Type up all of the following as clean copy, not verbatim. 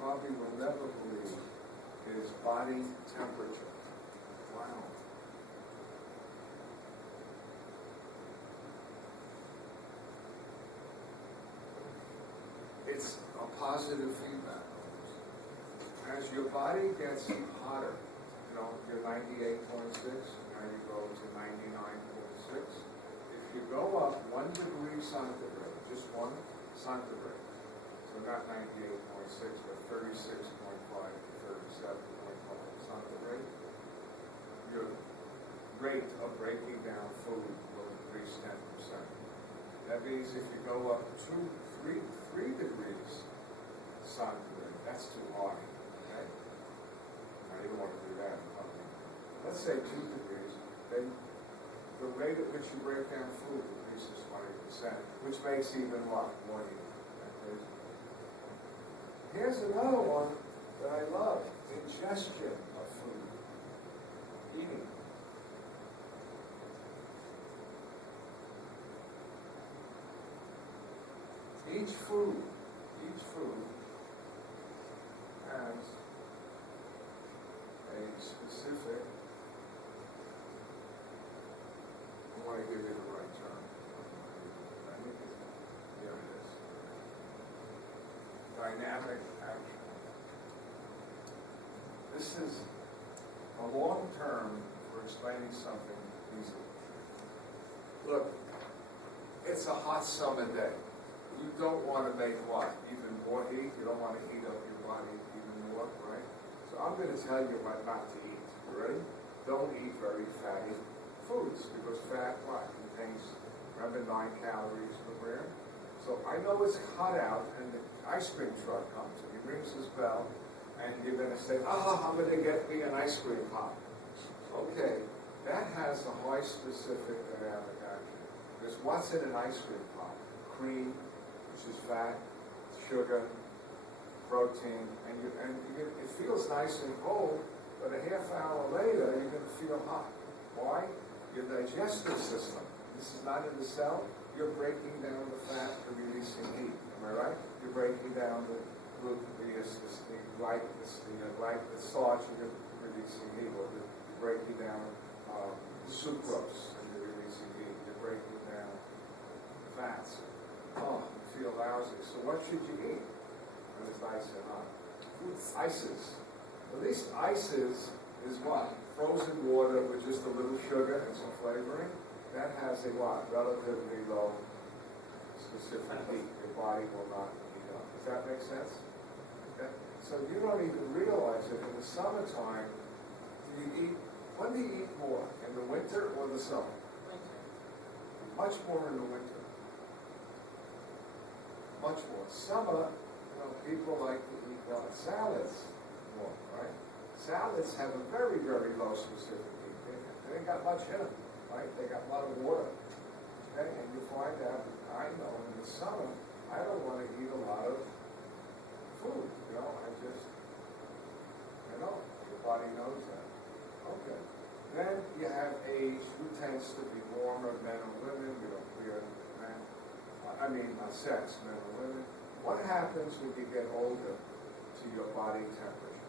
probably will never believe is body temperature. Wow. It's a positive feedback. As your body gets hotter, you know, you're 98.6, now you go to 99.6. If you go up 1 degree centigrade, just 1 centigrade, so not 98.6, but 36.5 to 37.5 centigrade, your rate of breaking down food will increase 10%. That means if you go up 3 degrees centigrade, that's too high. Okay? Now you don't want to do that. Let's say 2 degrees, then the rate at which you break down food increases 20%, which makes even what? More heat. Here's another one that I love, ingestion of food, eating. Each food has a specific, I want to give you the right term. I think here it is. Dynamic action. This is a long term for explaining something easily. Look, it's a hot summer day. You don't want to make what? Even more heat? You don't want to heat up your body even more, right? So I'm going to tell you what not to eat. You ready? Don't eat very fatty foods, because fat, what? Contains, remember, 9 calories per gram? So I know it's hot out, and the ice cream truck comes, and he rings his bell, and you're going to say, I'm going to get me an ice cream pop. Okay, that has a high specific dynamic action. Because what's in an ice cream pop? Cream, which is fat, sugar, protein, and it feels nice and cold, but a half hour later you're going to feel hot. Why? Your digestive system. This is not in the cell. You're breaking down the fat and releasing heat. Am I right? You're breaking down the starch and you're releasing heat, or you're breaking down the sucrose and you're releasing heat. You're breaking down fats. Oh, you feel lousy. So what should you eat when it's nice and hot? Ices. Well, these ices is what? Frozen water with just a little sugar and some flavoring. That has a what? Relatively low specific heat. Your body will not heat up. Does that make sense? Okay. So you don't even realize it. In the summertime, when do you eat more? In the winter or the summer? Winter. Much more in the winter. Much more. Summer, people like to eat salads more, right? Salads have a very, very low specific heat. They ain't got much in them, right? They got a lot of water. Okay? And you find out, I know in the summer, I don't want to eat a lot of food. Your body knows that. Okay. Then you have age. Who tends to be warmer, men or women? We are men. Sex, men or women. What happens when you get older to your body temperature?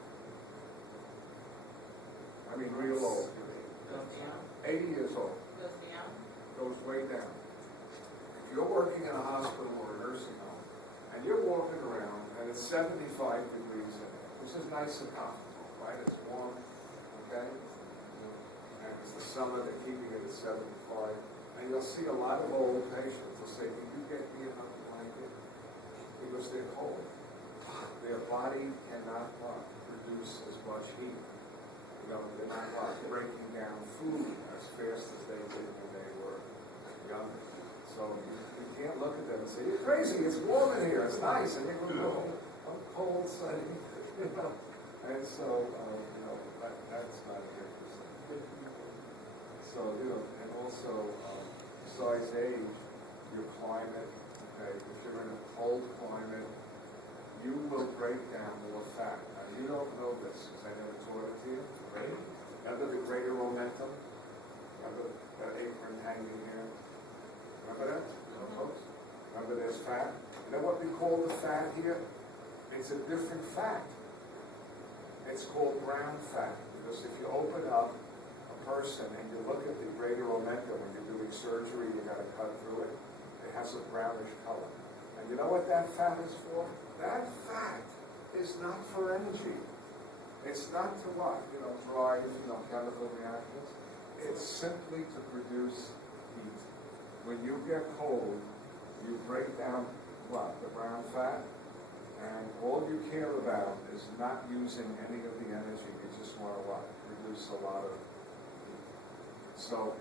Real old. Goes down. 80 years old. Goes down. Goes way down. If you're working in a hospital or a nursing home, and you're walking around, and it's 75 degrees in there, which is nice and comfortable, right? It's warm, okay? And it's the summer, they're keeping it at 75. And you'll see a lot of old patients will say, can you get me another blanket? Because they're cold. Their body cannot produce as much heat. They're not breaking down food as fast as they did when they were younger. So you can't look at them and say, you're crazy, it's warm in here, it's nice. And they go, I'm cold, sunny. And so, that's not a good percent. So, and also, besides age, your climate, okay, if you're in a cold climate, you will break down more fat. Now, you don't know this because I never taught it to you. Right? Remember the greater momentum? Remember that apron hanging here? Remember that? Folks? Remember there's fat? You know what we call the fat here? It's a different fat. It's called brown fat, because if you open up a person and you look at the greater omentum when you're doing surgery, you gotta cut through it, it has a brownish color. And you know what that fat is for? That fat is not for energy. It's not to what? Drive, chemical reactions. It's simply to produce heat. When you get cold, you break down what? The brown fat. And all you care about is not using any of the energy. You just want to what? Produce a lot of heat. So,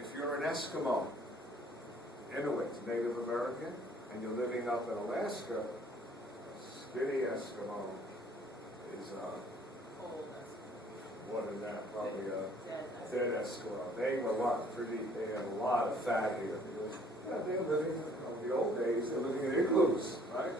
if you're an Eskimo, Inuit, Native American, and you're living up in Alaska, a skinny Eskimo is what is that? Probably a dead Eskimo. They were what? They had a lot of fat here. Because, they were living, in the old days, they were living in igloos, right?